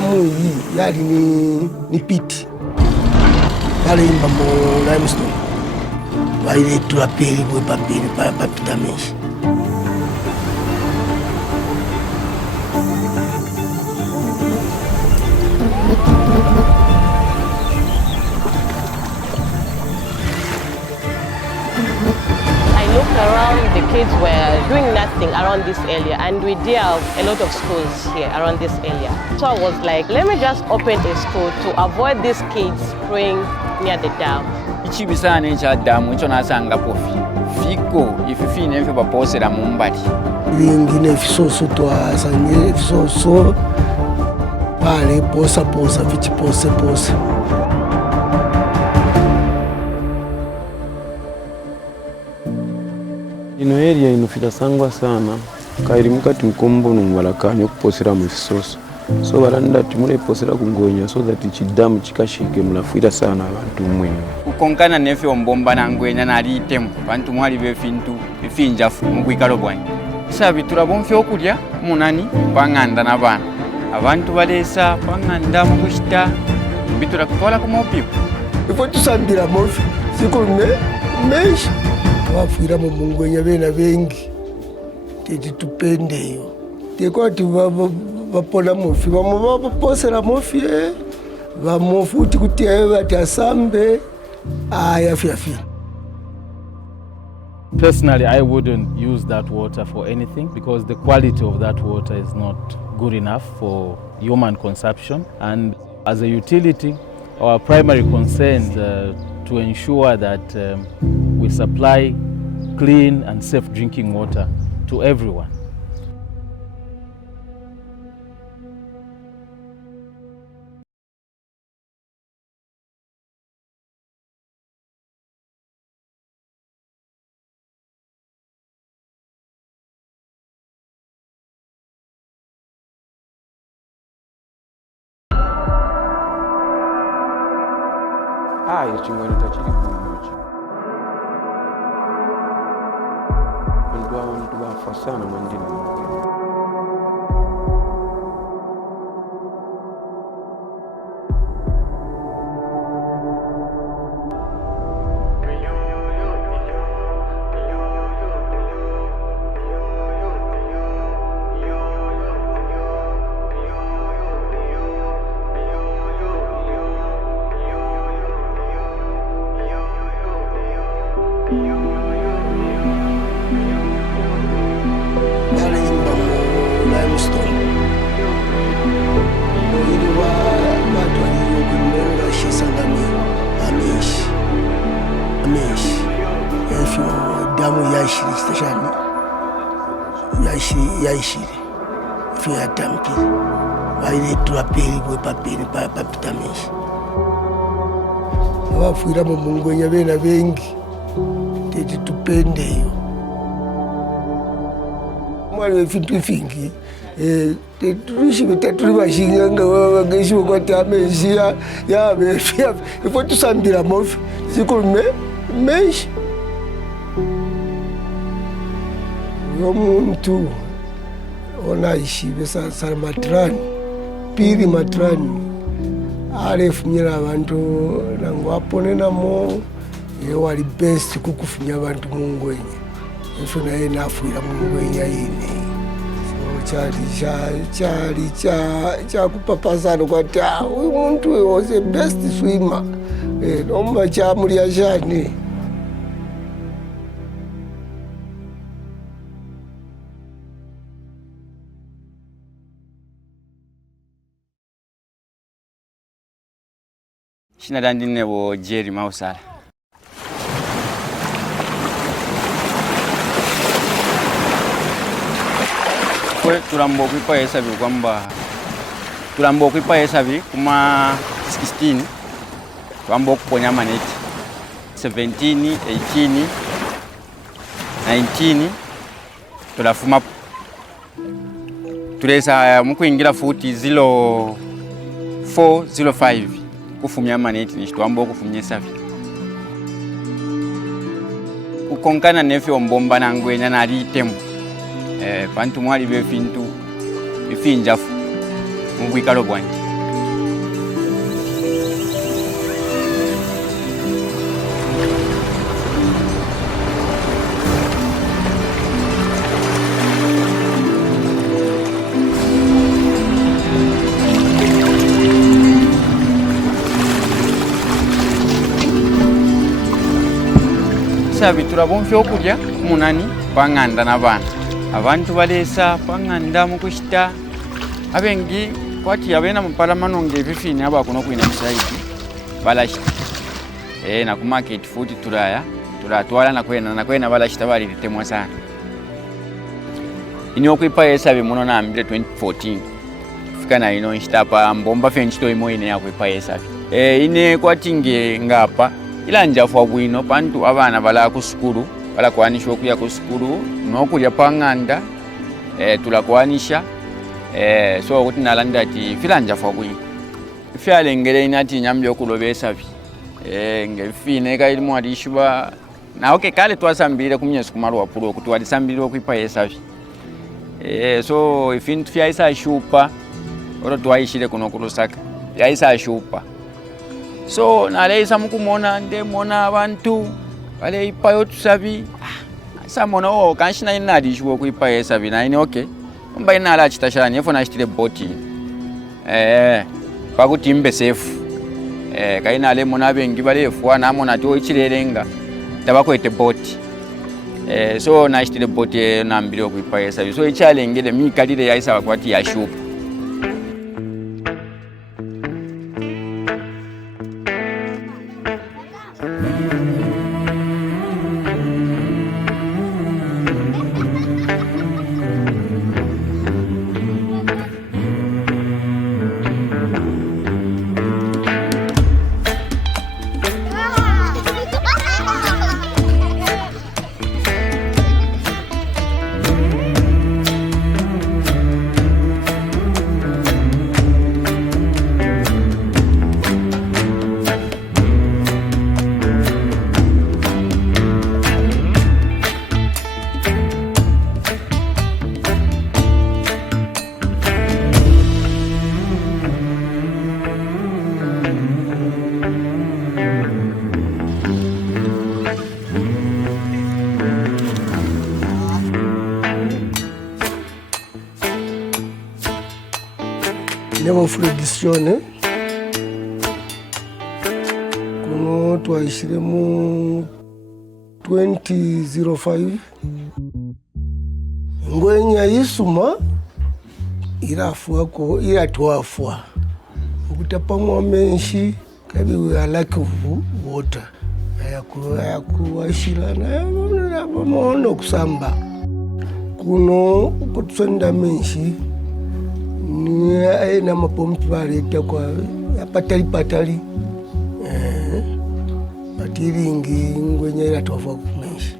damu hii yali ni piti pale imba mo limestone waile tulapeli bwe papeli papita menshi. Around, the kids were doing nothing around this area, and we do have a lot of schools here around this area. So I was like, let me just open a school to avoid these kids praying near the dam. Ichibisana echa damu icho nasanga pofi fiko ififine mfe baposera mumbati vingine visoso twasanye visoso pale posa vichipose. Ino area inofita sangwa sana kairi mukati mkombo nungwalakanya okuposera mu fisoso so baranda timule posera kungonya so that chidamu chikashike mulafuira sana abantu mwe kukonkana nefe ombomba na Ngwenya nali temu bantu mwali befintu bifinjafu mukwikalo bwanyi sabi turabonfye okulya munani panganda nabana abantu balesa panganda mukushita bitura kutola kumopipo ifo tusambira mofi sikulme meshi wafuira mu Ngwenya bena bengi teti tupendeyo tekwati vapona mofi vamwe vaposera mofi vamofuti kuti vati asambe ayafiafi. Personally, I wouldn't use that water for anything because the quality of that water is not good enough for human consumption. And as a utility, our primary concern is to ensure that we supply clean and safe drinking water to everyone. Chingwani tachiri kumochi abantu bafa sana mandini. Damu yashiri stashani yashiri fia tampi waile tulapeli bwe papeli papita menshi wafuira mu Ngwenya bena bengi teti tupendeyo mwali wefintu ifingi tuli bashinganga wageshiwe kwati ameshia yabefia ifo tusambira mofi sikulume menshi. Yomuntu onayishibe sasa matrani pili matrani alefunyira abantu nango aponenamo wali best kukufunya abantu mu Ngwenya ifo naye nafuira mu Ngwenya ine chakupapazana kwati uyu muntu was the best swimmer nomba chamulya shani. Shinadandine wo Jerry Mausala. Kwe tulambo kwipa hesabi kwamba tulambo kwipa hesabi kuma 16 tulambo kuponya maneti 17 18 19 tulafuma tulesa mukuingira futi 04 05 kufumya maneti nishituambo kufumya safi kukonkana nefe ombomba na Ngwenya nali temu bantu mwali befintu bifinjafu mukwikalo bwanyi esabi turabona byokulya munani panganda n'abaana abantu baleesa panganda mu kushita abengi kwati abena mu palamano ngevifini abakuno kwina musaidi balashita na ku market food turatwala nakwena balashita baliritemwa sana ino kwipa esabi muno na 2014 fika na ino nshitapa mbomba fe nchito imo ine yakwipa esabi ine kwatinge ngapa ila njafwa bwino pantu abana bala ku sukuru bala kwanisha okuya ku sukuru nokulya panganda tulakwanisha so kuti nalanda ati fila njafwa bwino fyale ngere inati nyambyo kuloba esabi ngefine kailimu alishuba na kale twasambire kumyesu kumalwa pulo kuti walisambire okwipa esabi so ifintu fyaisa shupa oro twaishire kuno kulusaka yaisa shupa so naleisa mukumona ndemona abantu bale ipayo tusabi samona kanshina inadi shubo kuipa esabi na ini okay mba inala chitashani efo na chitile boti pakuti imbe safe kaina le mona bengi bale efwa na mona to ichilelenga tabakwete boti so na chitile boti na mbili kuipa esabi so ichalengele mikalile yaisa bakwati ya shupa Never edition kuno twaishire mu 2005 Ngwenya isuma irafuako iratwafwa ukutapamwa menshi kabi we are lack of water ayakuwashilana mono kusamba kuno kutsenda menshi ni aina mapompi baleta kwa patali batiringi Ngwenya iratwafwa kumenshi.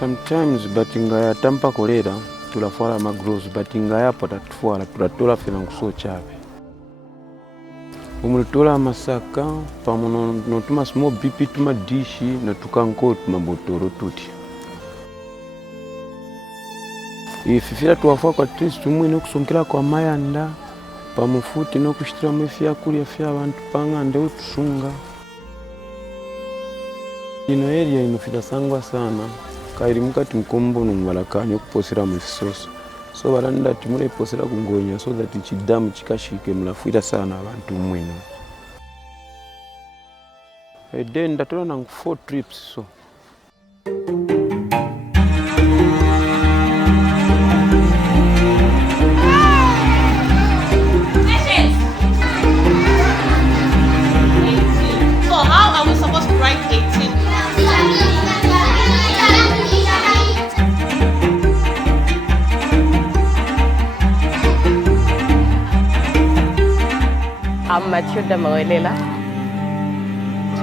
Sometimes batinga ya tampa kolera tulafwala magross batinga yapo tatufwala tulatola fena nguso chabe umulitola masaka pamono notuma small bipi tuma dishi na tukanko tuma botoro tuti ififira tuwafwa kwa twist tumwe no kusonkela kwa mayanda pamufuti no kushitira mwefya kulya fya abantu pangande utusunga ino area inofita sangwa sana kairi mukati mkombo numwalakanya okuposera mu fisoso so balanda timule posera ku Ngwenya so that chidamu chikashike mulafuira sana abantu mwino then ndatola nangu 4 trips so I'm Matilda Mawelela.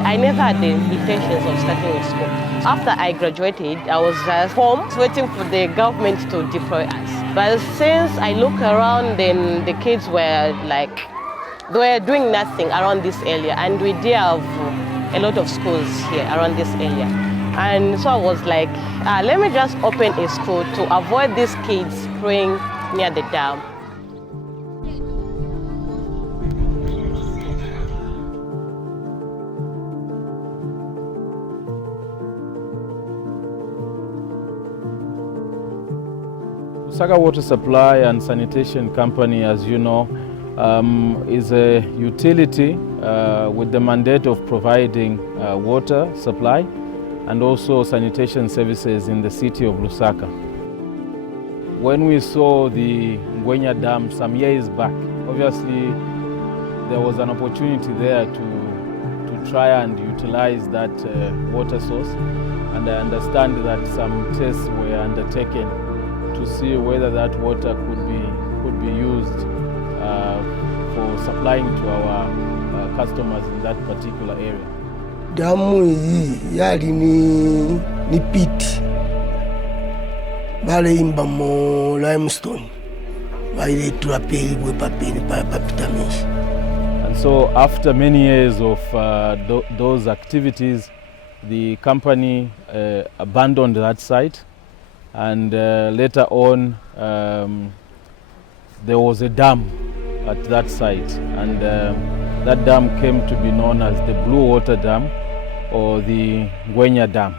I never had the intentions of starting with school. after I graduated, I was just home waiting for the government to deploy us. But since I look around, then the kids were like, they were doing nothing around this area, and we do have a lot of schools here around this area. And so I was like, let me just open a school to avoid these kids praying near the dam. Lusaka Water Supply and Sanitation Company, as you know, is a utility with the mandate of providing water supply and also sanitation services in the city of Lusaka. When we saw the Ngwenya Dam some years back, obviously there was an opportunity there to try and utilize that water source, and I understand that some tests were undertaken to see whether that water could be used for supplying to our customers in that particular area. Damu hii yali ni pit bale imba mo limestone baile tulapeli bwe papeni papita meshi. And so after many years of those activities, the company abandoned that site, and later on there was a dam at that site, and that dam came to be known as the Blue Water Dam or the Ngwenya Dam.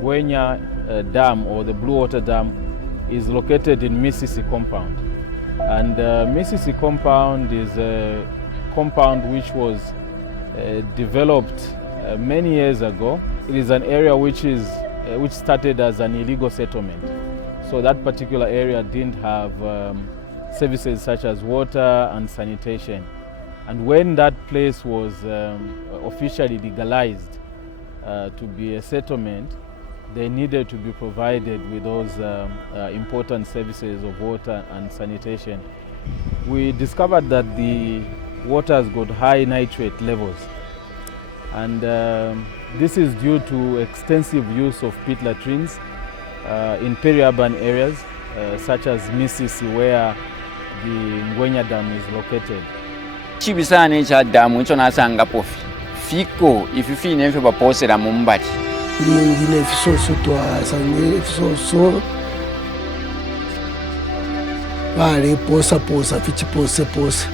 Ngwenya Dam or the Blue Water Dam is located in Misisi compound, and Misisi compound is a compound which was developed many years ago. It is an area which started as an illegal settlement. So that particular area didn't have services such as water and sanitation. And when that place was officially legalized to be a settlement, they needed to be provided with those important services of water and sanitation. We discovered that the water has got high nitrate levels, and this is due to extensive use of pit latrines in peri-urban areas such as Misisi, where the Ngwenya Dam is located. Chibisane cha damu icho nasanga pofi fiko ififi nemfe baposera mumbati Ingine ifisoso twasanye ifisoso bale posa fichi pose.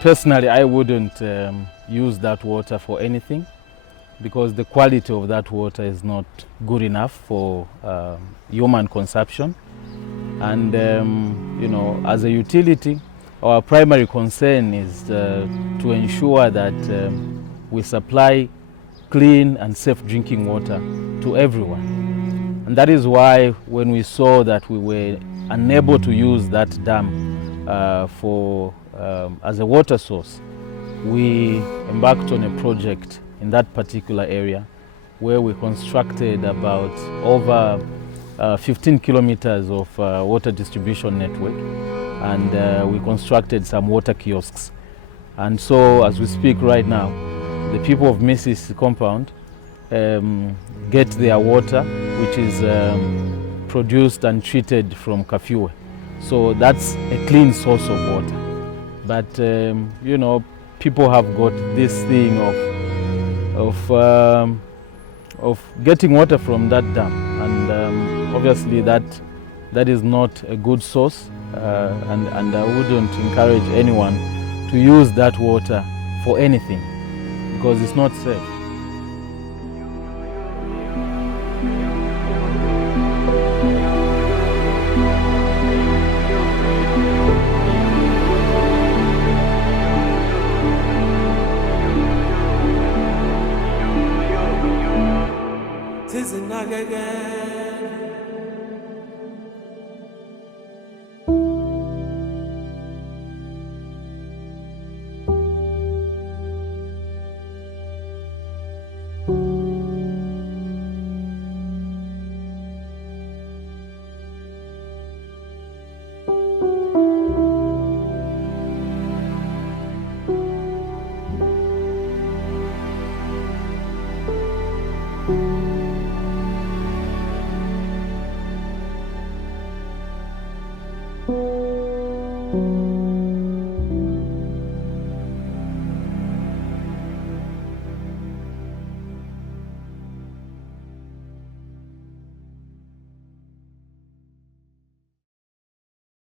Personally, I wouldn't use that water for anything, because the quality of that water is not good enough for human consumption. And you know, as a utility, our primary concern is to ensure that we supply clean and safe drinking water to everyone. And that is why when we saw that we were unable to use that dam as a water source, we embarked on a project in that particular area where we constructed about over 15 kilometers of water distribution network, and we constructed some water kiosks. And so as we speak right now, the people of Misisi compound get their water, which is produced and treated from Kafue. So that's a clean source of water. But you know, people have got this thing of getting water from that dam, and obviously that is not a good source. and I wouldn't encourage anyone to use that water for anything because it's not safe. Tizinakeke